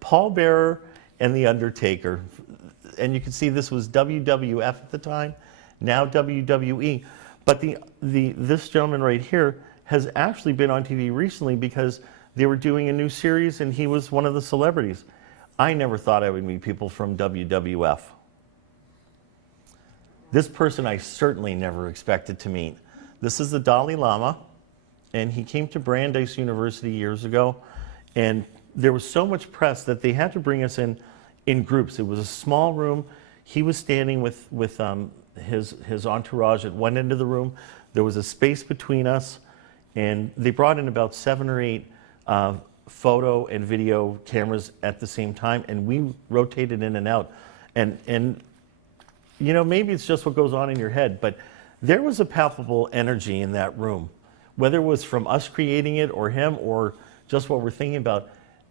Paul Bearer and The Undertaker. And you can see this was WWF at the time, now WWE. But this gentleman right here has actually been on TV recently because they were doing a new series and he was one of the celebrities. I never thought I would meet people from WWF. This person I certainly never expected to meet. This is the Dalai Lama, and he came to Brandeis University years ago, and there was so much press that they had to bring us in groups. It was a small room. He was standing with his entourage at one end of the room. There was a space between us, and they brought in about 7 or 8 photo and video cameras at the same time, and we rotated in and out. And you know, maybe it's just what goes on in your head, but there was a palpable energy in that room. Whether it was from us creating it or him or just what we're thinking about,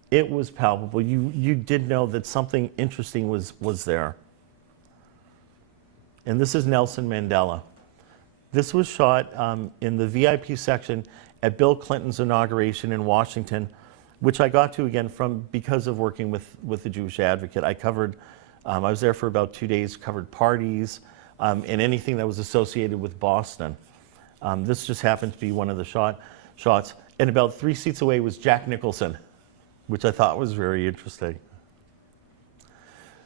it was palpable. You did know that something interesting was there. And this is Nelson Mandela. This was shot in the VIP section at Bill Clinton's inauguration in Washington, which I got to again because of working with the Jewish Advocate. I covered, I was there for about 2 days, covered parties and anything that was associated with Boston. This just happened to be one of the shots. And about 3 seats away was Jack Nicholson, which I thought was very interesting.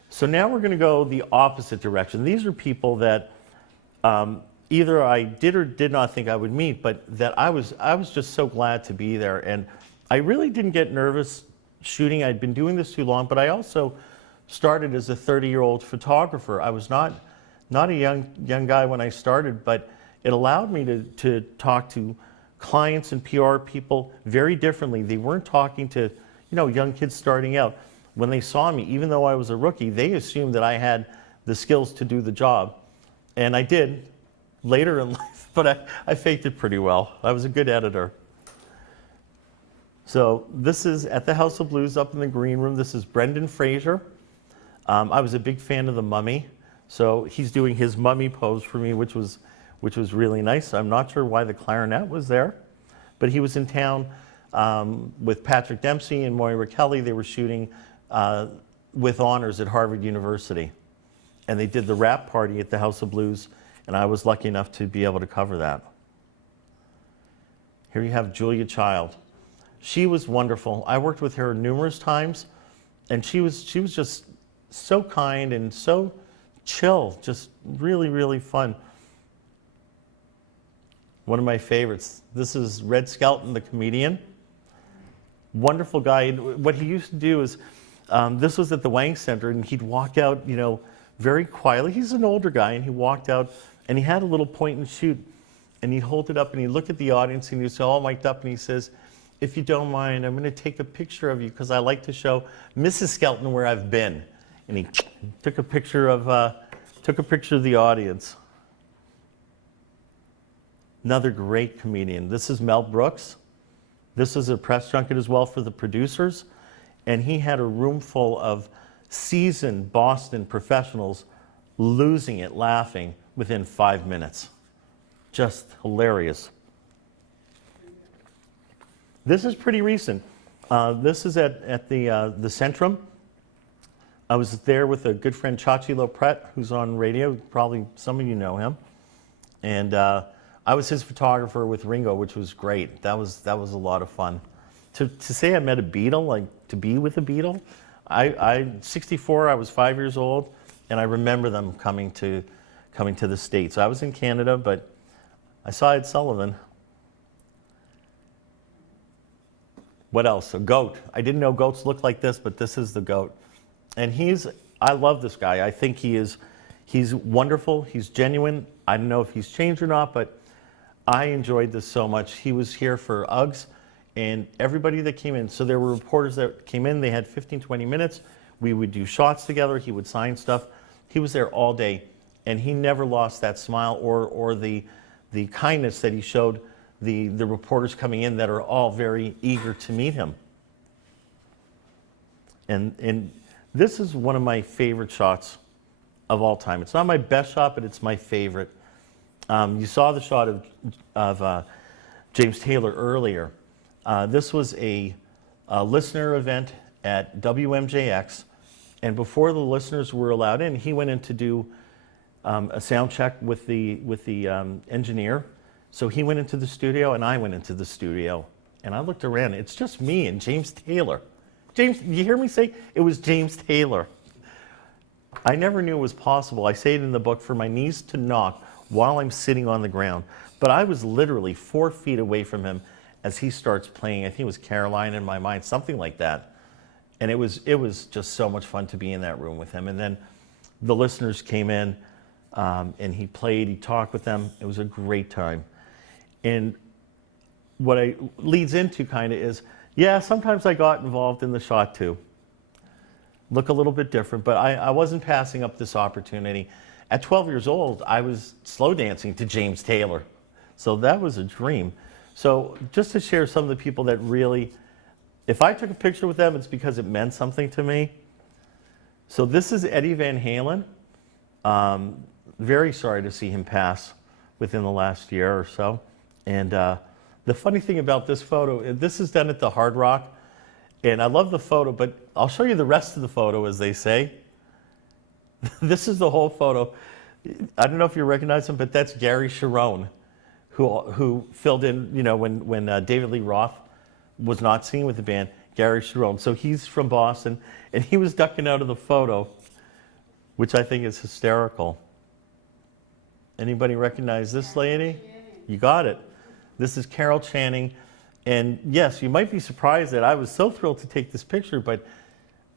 So now we're going to go the opposite direction. These are people that either I did or did not think I would meet, but that I was just so glad to be there. And I really didn't get nervous shooting. I'd been doing this too long, but I also started as a 30-year-old photographer. I was not a young guy when I started, but it allowed me to talk to clients and PR people very differently. They weren't talking to, young kids starting out. When they saw me, even though I was a rookie, they assumed that I had the skills to do the job. And I did later in life, but I faked it pretty well. I was a good editor. So this is at the House of Blues up in the green room. This is Brendan Fraser. I was a big fan of The Mummy. So he's doing his mummy pose for me, which was really nice. I'm not sure why the clarinet was there, but he was in town with Patrick Dempsey and Moira Kelly. They were shooting with honors at Harvard University. And they did the wrap party at the House of Blues, and I was lucky enough to be able to cover that. Here you have Julia Child. She was wonderful. I worked with her numerous times, and she was just so kind and so chill, just really, really fun. One of my favorites. This is Red Skelton, the comedian. Wonderful guy. And what he used to do is, this was at the Wang Center, and he'd walk out, very quietly. He's an older guy, and he walked out, and he had a little point and shoot, and he'd hold it up, and he'd look at the audience, and he'd say, all mic'd up, and he says, if you don't mind, I'm going to take a picture of you because I like to show Mrs. Skelton where I've been. And he took a picture of the audience. Another great comedian. This is Mel Brooks. This is a press junket as well for the producers. And he had a room full of seasoned Boston professionals losing it, laughing within 5 minutes. Just hilarious. This is pretty recent. This is at the Centrum. I was there with a good friend, Chachi Lopret, who's on radio. Probably some of you know him. And I was his photographer with Ringo, which was great. That was a lot of fun. To say I met a Beatle, like to be with a Beatle, I'm 64, I was 5 years old, and I remember them coming to the States. I was in Canada, but I saw Ed Sullivan. What else? A goat. I didn't know goats looked like this, but this is the goat. And I love this guy. I think he's wonderful. He's genuine. I don't know if he's changed or not, but I enjoyed this so much. He was here for Uggs, and everybody that came in. So there were reporters that came in. They had 15, 20 minutes. We would do shots together. He would sign stuff. He was there all day, and he never lost that smile or the kindness that he showed the reporters coming in that are all very eager to meet him. And this is one of my favorite shots of all time. It's not my best shot, but it's my favorite. You saw the shot of James Taylor earlier. This was a listener event at WMJX, and before the listeners were allowed in, he went in to do a sound check with the engineer. So he went into the studio, and I went into the studio, and I looked around. It's just me and James Taylor. James, you hear me say it was James Taylor? I never knew it was possible. I say it in the book, for my knees to knock while I'm sitting on the ground. But I was literally 4 feet away from him as he starts playing. I think it was Caroline in My Mind, something like that. And it was just so much fun to be in that room with him. And then the listeners came in, and he played, he talked with them. It was a great time. And what it leads into kind of is, yeah, sometimes I got involved in the shot too. Look a little bit different, but I wasn't passing up this opportunity. At 12 years old, I was slow dancing to James Taylor. So that was a dream. So just to share some of the people that really, if I took a picture with them, it's because it meant something to me. So this is Eddie Van Halen. Very sorry to see him pass within the last year or so. And the funny thing about this photo, this is done at the Hard Rock. And I love the photo, but I'll show you the rest of the photo, as they say. This is the whole photo. I don't know if you recognize him, but that's Gary Cherone, who filled in, you know, when David Lee Roth was not singing with the band, Gary Cherone. So he's from Boston, and he was ducking out of the photo, which I think is hysterical. Anybody recognize this lady? You got it. This is Carol Channing. And yes, you might be surprised that I was so thrilled to take this picture, but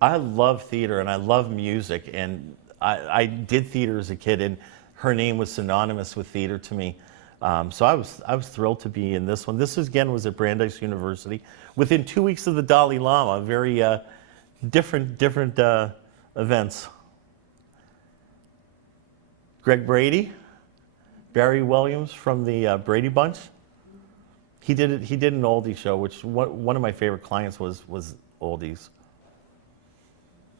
I love theater and I love music. And I did theater as a kid, and her name was synonymous with theater to me. So I was thrilled to be in this one. This again was at Brandeis University. Within 2 weeks of the Dalai Lama, very different events. Greg Brady, Barry Williams from the Brady Bunch. He did an oldie show, which one of my favorite clients was oldies.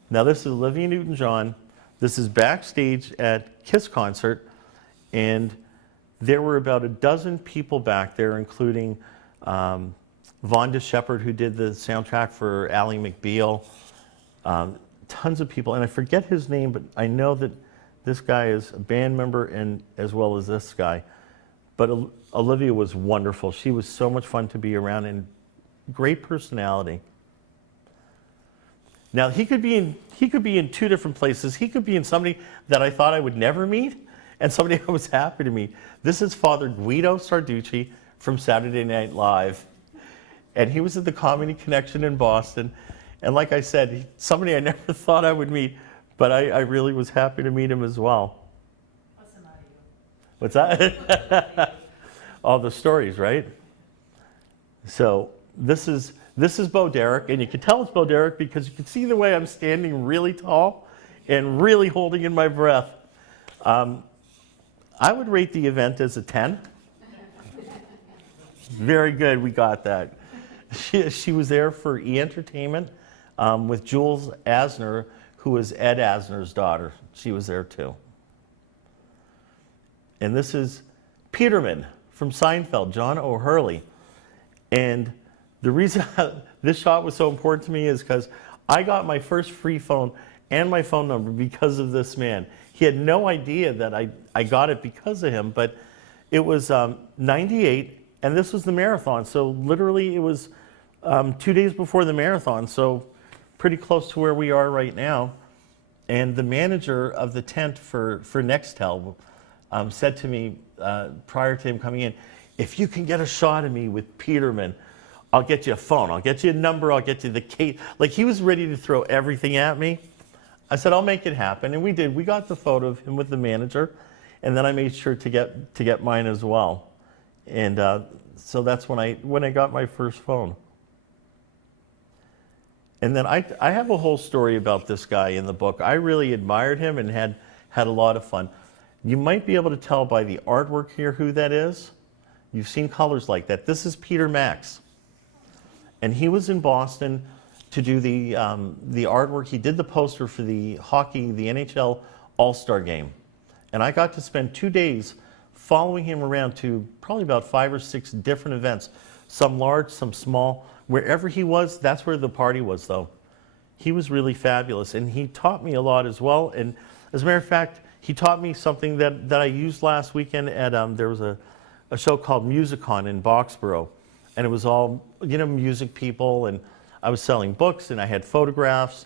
Now this is Olivia Newton-John. This is backstage at Kiss concert, and there were about a dozen people back there, including Vonda Shepard, who did the soundtrack for Ally McBeal. Tons of people, and I forget his name, but I know that this guy is a band member, and as well as this guy. But Olivia was wonderful. She was so much fun to be around, and great personality. Now he could be in 2 different places. He could be in somebody that I thought I would never meet, and somebody I was happy to meet. This is Father Guido Sarducci from Saturday Night Live, and he was at the Comedy Connection in Boston. And like I said, somebody I never thought I would meet, but I really was happy to meet him as well. What's that? All the stories, right? So this is Bo Derek, and you can tell it's Bo Derek because you can see the way I'm standing really tall and really holding in my breath. I would rate the event as a 10. Very good, we got that. She was there for E! Entertainment with Jules Asner, who was Ed Asner's daughter. She was there too. And this is Peterman from Seinfeld, John O'Hurley. And the reason this shot was so important to me is because I got my first free phone and my phone number because of this man. He had no idea that I got it because of him, but it was 98, and this was the marathon. So literally it was 2 days before the marathon, so pretty close to where we are right now. And the manager of the tent for Nextel said to me prior to him coming in, if you can get a shot of me with Peterman, I'll get you a phone, I'll get you a number, I'll get you the case. Like, he was ready to throw everything at me. I said, I'll make it happen, and we did. We got the photo of him with the manager, and then I made sure to get mine as well. And so that's when I got my first phone. And then I have a whole story about this guy in the book. I really admired him and had a lot of fun. You might be able to tell by the artwork here who that is. You've seen colors like that. This is Peter Max. And he was in Boston to do the artwork. He did the poster for the hockey, the NHL All-Star game. And I got to spend 2 days following him around to probably about 5 or 6 different events, some large, some small. Wherever he was, that's where the party was, though. he was really fabulous, and he taught me a lot as well. And as a matter of fact, he taught me something that I used last weekend at, there was a show called Musicon in Boxborough, and it was all, you know, music people, and I was selling books, and I had photographs.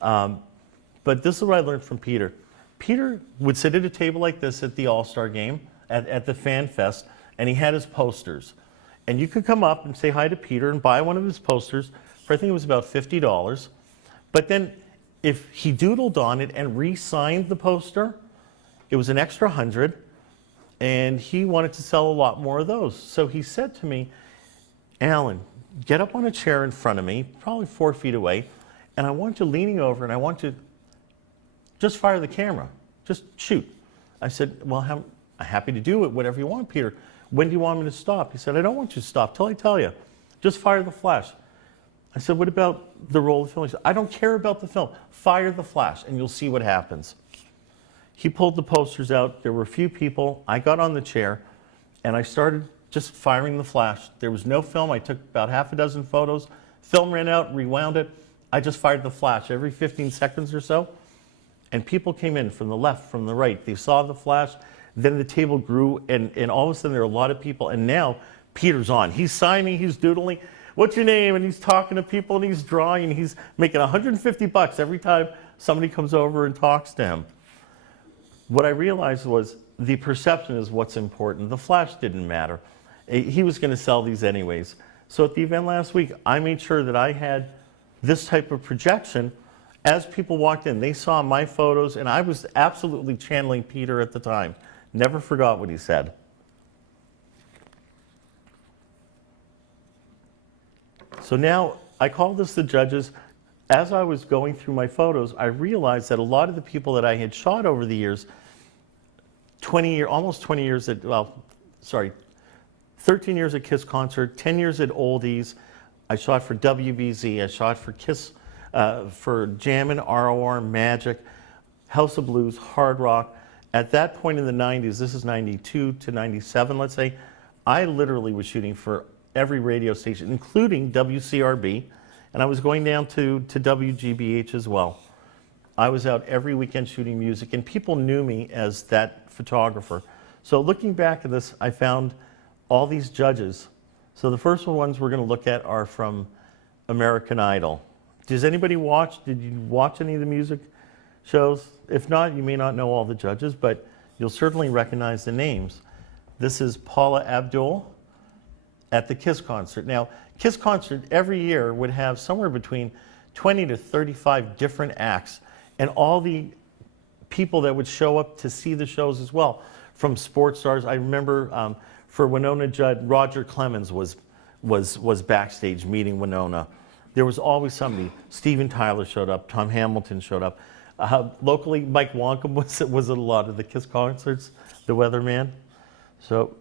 But this is what I learned from Peter. Peter would sit at a table like this at the All-Star game, at the Fan Fest, and he had his posters. And you could come up and say hi to Peter and buy one of his posters for, I think it was about $50. But then if he doodled on it and re-signed the poster, it was an extra 100, and he wanted to sell a lot more of those. So he said to me, Allan, get up on a chair in front of me, probably 4 feet away, and I want you leaning over, and I want you just fire the camera, just shoot. I said, well, I'm happy to do it, whatever you want, Peter. When do you want me to stop? He said, I don't want you to stop till I tell you. Just fire the flash. I said, what about the roll of film? He said, I don't care about the film. Fire the flash, and you'll see what happens. He pulled the posters out. There were a few people. I got on the chair, and I started just firing the flash. There was no film. I took about half a dozen photos. Film ran out, rewound it. I just fired the flash every 15 seconds or so. And people came in from the left, from the right. They saw the flash. Then the table grew, and all of a sudden there were a lot of people. And now Peter's on. He's signing, he's doodling. What's your name? And he's talking to people, and he's drawing, and he's making $150 every time somebody comes over and talks to him. What I realized was the perception is what's important. The flash didn't matter. He was going to sell these anyways. So at the event last week, I made sure that I had this type of projection. As people walked in, they saw my photos, and I was absolutely channeling Peter at the time. Never forgot what he said. So now, I call this the judges. As I was going through my photos, I realized that a lot of the people that I had shot over the years, almost 20 years at, 13 years at Kiss Concert, 10 years at Oldies. I shot for WBZ, I shot for Kiss, for Jammin', ROR, Magic, House of Blues, Hard Rock. At that point in the 90s, this is 92 to 97, let's say, I literally was shooting for every radio station, including WCRB, and I was going down to WGBH as well. I was out every weekend shooting music, and people knew me as that photographer. So looking back at this, I found all these judges. So the first ones we're going to look at are from American Idol. Does anybody watch? Did you watch any of the music shows? If not, you may not know all the judges, but you'll certainly recognize the names. This is Paula Abdul at the Kiss Concert. Now, Kiss Concert every year would have somewhere between 20 to 35 different acts, and all the people that would show up to see the shows as well, from sports stars. I remember for Winona Judd, Roger Clemens was backstage meeting Winona. There was always somebody. Steven Tyler showed up. Tom Hamilton showed up. Locally, Mike Wonka was at a lot of the Kiss concerts, the weatherman. So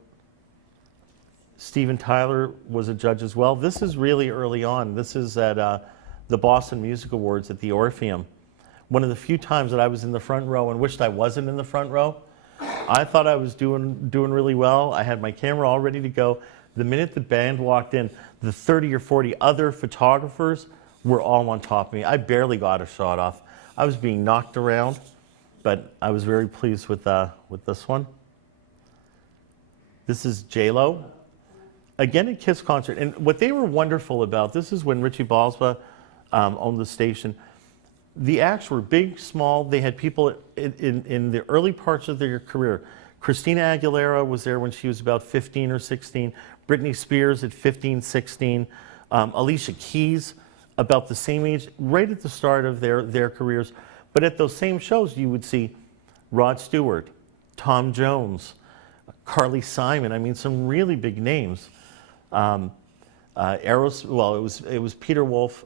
Steven Tyler was a judge as well. This is really early on. This is at the Boston Music Awards at the Orpheum. One of the few times that I was in the front row and wished I wasn't in the front row. I thought I was doing really well. I had my camera all ready to go. The minute the band walked in, the 30 or 40 other photographers were all on top of me. I barely got a shot off. I was being knocked around, but I was very pleased with this one. This is J-Lo. Again, at Kiss Concert. And what they were wonderful about, this is when Richie Balsba owned the station. The acts were big, small. They had people in the early parts of their career. Christina Aguilera was there when she was about 15 or 16. Britney Spears at 15, 16. Alicia Keys, about the same age, right at the start of their careers. But at those same shows, you would see Rod Stewart, Tom Jones, Carly Simon. I mean, some really big names. Well, it was Peter Wolf.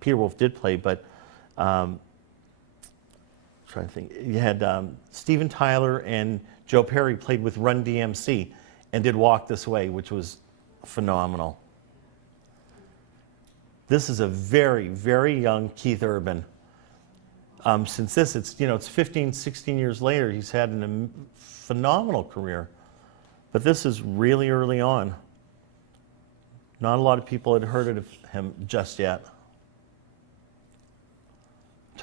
Peter Wolf did play, but trying to think. You had Steven Tyler and Joe Perry played with Run DMC and did Walk This Way, which was phenomenal. This is a very, very young Keith Urban. Since this, it's 15, 16 years later, he's had a phenomenal career. But this is really early on. Not a lot of people had heard of him just yet.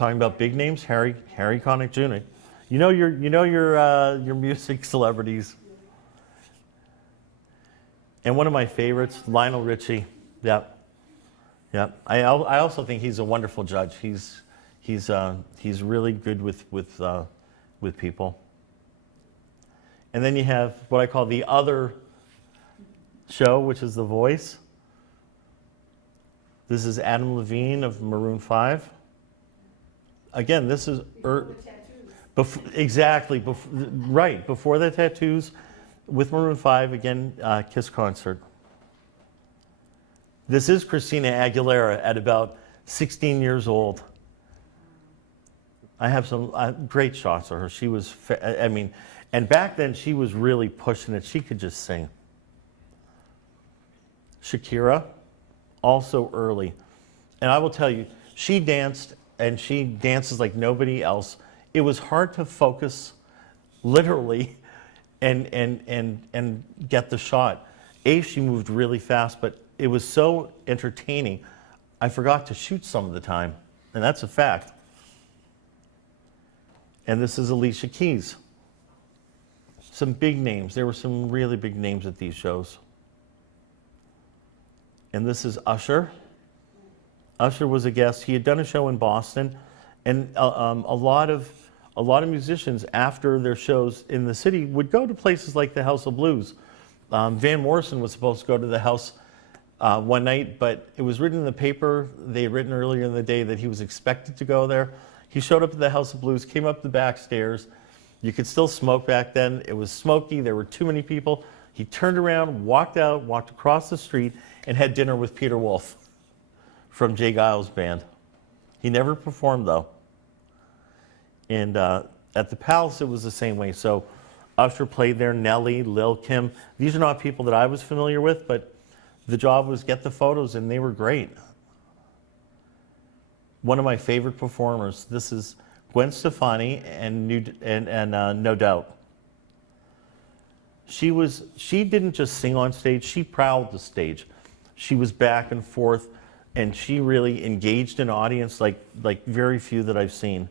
talking about big names, Harry Connick Jr. You know your music celebrities. And one of my favorites, Lionel Richie. Yep. Yep. I also think he's a wonderful judge. He's really good with people. And then you have what I call the other show, which is The Voice. This is Adam Levine of Maroon 5. Again, this is before the tattoos, with Maroon 5, again, Kiss concert. This is Christina Aguilera at about 16 years old. I have some great shots of her. She was, and back then she was really pushing it. She could just sing. Shakira, also early. And I will tell you, she danced, and she dances like nobody else. It was hard to focus, literally, and get the shot. She moved really fast, but it was so entertaining, I forgot to shoot some of the time, and that's a fact. And this is Alicia Keys. Some big names. There were some really big names at these shows. And this is Usher. Usher was a guest. He had done a show in Boston, and a lot of musicians after their shows in the city would go to places like the House of Blues. Van Morrison was supposed to go to the house one night, but it was written in the paper. They had written earlier in the day that he was expected to go there. He showed up at the House of Blues, came up the back stairs. You could still smoke back then. It was smoky. There were too many people. He turned around, walked out, walked across the street, and had dinner with Peter Wolf from Jay Giles' band. He never performed, though. And at the Palace, it was the same way. So Usher played there, Nelly, Lil Kim. These are not people that I was familiar with, but the job was get the photos, and they were great. One of my favorite performers, this is Gwen Stefani and No Doubt. She didn't just sing on stage, she prowled the stage. She was back and forth, and she really engaged an audience like very few that I've seen.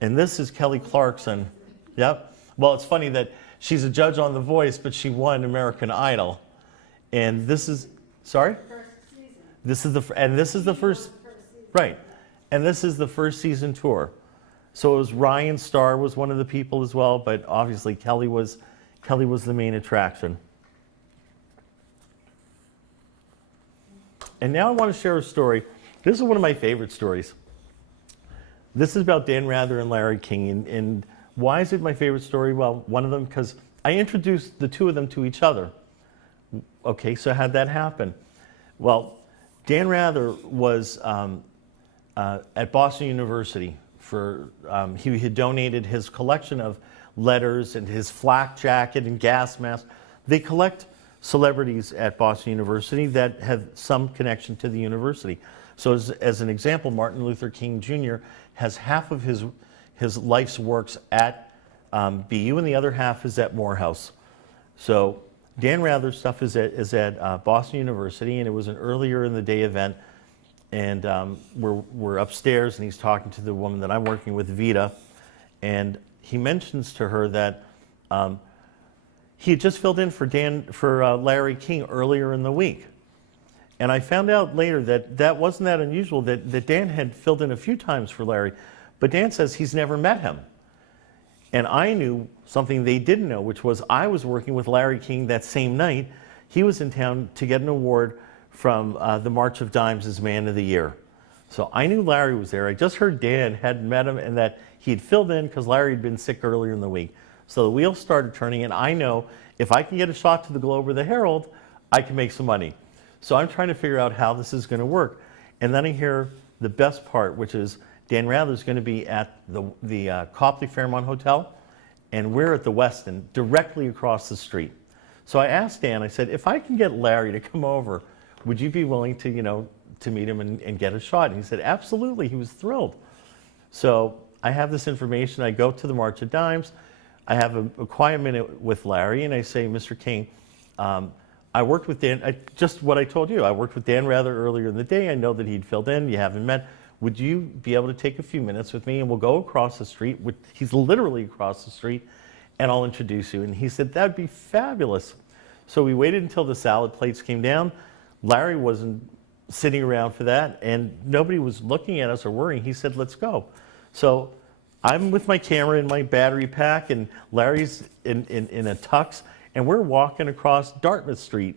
And this is Kelly Clarkson. Yep. Well, it's funny that she's a judge on The Voice, but she won American Idol. And this is, sorry? This is the first, right. And this is the first season tour. So it was Ryan Starr was one of the people as well, but obviously Kelly was the main attraction. And now I want to share a story. This is one of my favorite stories. This is about Dan Rather and Larry King. And why is it my favorite story? Well, one of them, because I introduced the two of them to each other. Okay, so how'd that happen? Well, Dan Rather was at Boston University for, he had donated his collection of letters and his flak jacket and gas mask. They collect celebrities at Boston University that have some connection to the university. So as an example, Martin Luther King Jr. has half of his life's works at BU, and the other half is at Morehouse. So Dan Rather's stuff is at Boston University, and it was an earlier in the day event. And we're upstairs, and he's talking to the woman that I'm working with, Vita, and he mentions to her that he had just filled in for Larry King earlier in the week. And I found out later that wasn't that unusual, that Dan had filled in a few times for Larry, but Dan says he's never met him. And I knew something they didn't know, which was I was working with Larry King that same night. He was in town to get an award from the March of Dimes as Man of the Year. So I knew Larry was there. I just heard Dan hadn't met him and that he'd filled in because Larry had been sick earlier in the week. So the wheels started turning, and I know if I can get a shot to the Globe or the Herald, I can make some money. So I'm trying to figure out how this is going to work. And then I hear the best part, which is Dan Rather's going to be at the Copley Fairmont Hotel, and we're at the Westin, directly across the street. So I asked Dan, I said, if I can get Larry to come over, would you be willing to, to meet him and get a shot? And he said, absolutely. He was thrilled. So I have this information. I go to the March of Dimes. I have a quiet minute with Larry, and I say, Mr. King, I worked with Dan, just what I told you. I worked with Dan Rather earlier in the day. I know that he'd filled in. You haven't met. would you be able to take a few minutes with me and we'll go across the street, he's literally across the street, and I'll introduce you. And he said, that'd be fabulous. So we waited until the salad plates came down. Larry wasn't sitting around for that, and nobody was looking at us or worrying. He said, let's go. So I'm with my camera and my battery pack, and Larry's in a tux, and we're walking across Dartmouth Street,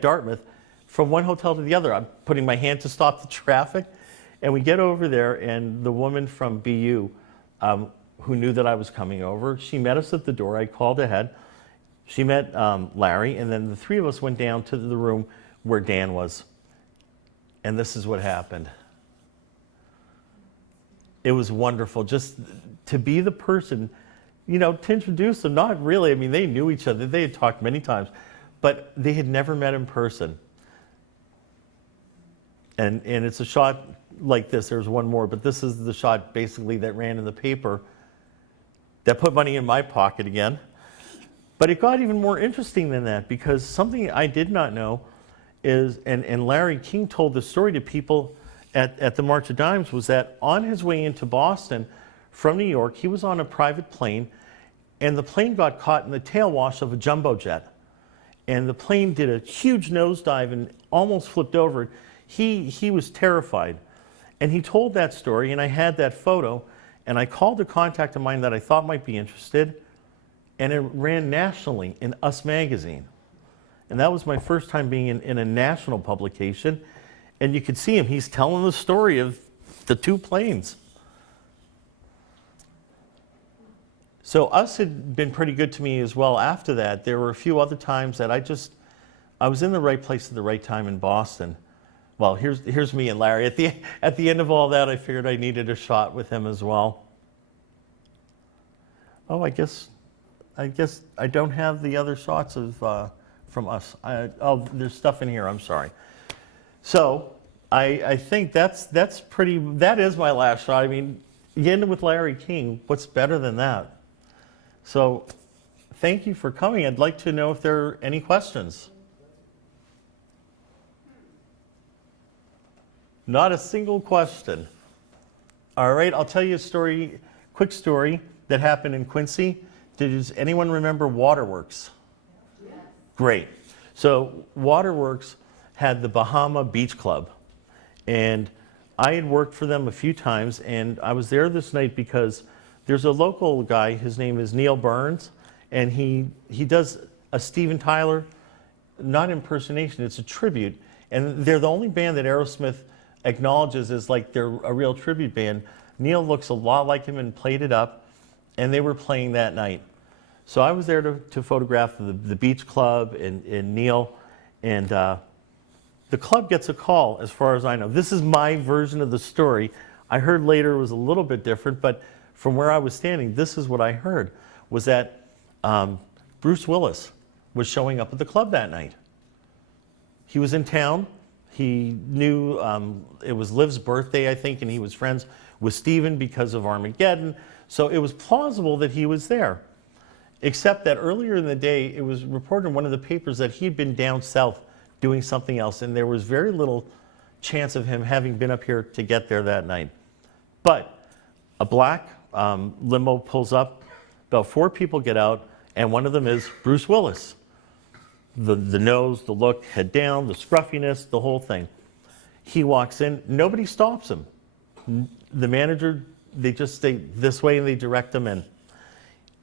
Dartmouth, from one hotel to the other. I'm putting my hand to stop the traffic, and we get over there, and the woman from BU, who knew that I was coming over, she met us at the door. I called ahead. She met Larry, and then the three of us went down to the room where Dan was. And this is what happened. It was wonderful just to be the person, you know, to introduce them. Not really, I mean, they knew each other. They had talked many times, but they had never met in person. And it's a shot like this. There's one more, but this is the shot basically that ran in the paper that put money in my pocket again. But it got even more interesting than that, because something I did not know is, and Larry King told the story to people at the March of Dimes, was that on his way into Boston from New York, he was on a private plane, and the plane got caught in the tail wash of a jumbo jet. And the plane did a huge nosedive and almost flipped over. He was terrified. And he told that story, and I had that photo, and I called a contact of mine that I thought might be interested, and it ran nationally in Us magazine. And that was my first time being in a national publication. And you could see him, he's telling the story of the two planes. So Us had been pretty good to me as well after that. There were a few other times that I was in the right place at the right time in Boston. Well, here's me and Larry. At the end of all that, I figured I needed a shot with him as well. Oh, I guess I don't have the other shots of from Us. There's stuff in here. I'm sorry. So I think that is my last shot. I mean, you ended with Larry King. What's better than that? So thank you for coming. I'd like to know if there are any questions. Not a single question. All right, I'll tell you a story, quick story that happened in Quincy. Does anyone remember Waterworks? Yes. Great. So Waterworks had the Bahama Beach Club, and I had worked for them a few times, and I was there this night because there's a local guy, his name is Neil Burns, and he does a Steven Tyler, not impersonation, it's a tribute, and they're the only band that Aerosmith acknowledges as like they're a real tribute band. Neil looks a lot like him and played it up, and they were playing that night. So I was there to photograph the Beach Club and Neil, and the club gets a call, as far as I know. This is my version of the story. I heard later it was a little bit different, but from where I was standing, this is what I heard, was that Bruce Willis was showing up at the club that night. He was in town. He knew it was Liv's birthday, I think, and he was friends with Steven because of Armageddon. So it was plausible that he was there. Except that earlier in the day, it was reported in one of the papers that he'd been down south doing something else, and there was very little chance of him having been up here to get there that night. But a black limo pulls up, about 4 people get out, and one of them is Bruce Willis. The nose, the look, head down, the scruffiness, the whole thing. He walks in, nobody stops him. The manager, they just stay this way and they direct him in.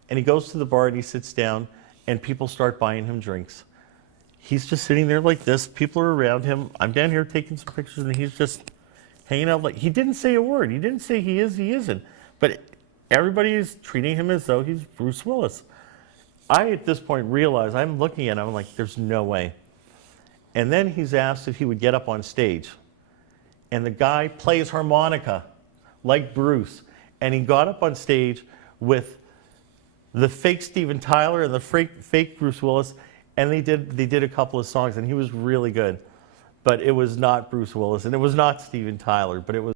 And he goes to the bar and he sits down, and people start buying him drinks. He's just sitting there like this, people are around him. I'm down here taking some pictures, and he's just hanging out like, he didn't say a word. He didn't say he is, he isn't. But everybody is treating him as though he's Bruce Willis. I, at this point, realize, I'm looking at him, I'm like, there's no way. And then he's asked if he would get up on stage. And the guy plays harmonica, like Bruce. And he got up on stage with the fake Steven Tyler and the fake Bruce Willis, and they did a couple of songs, and he was really good. But it was not Bruce Willis, and it was not Steven Tyler, but it was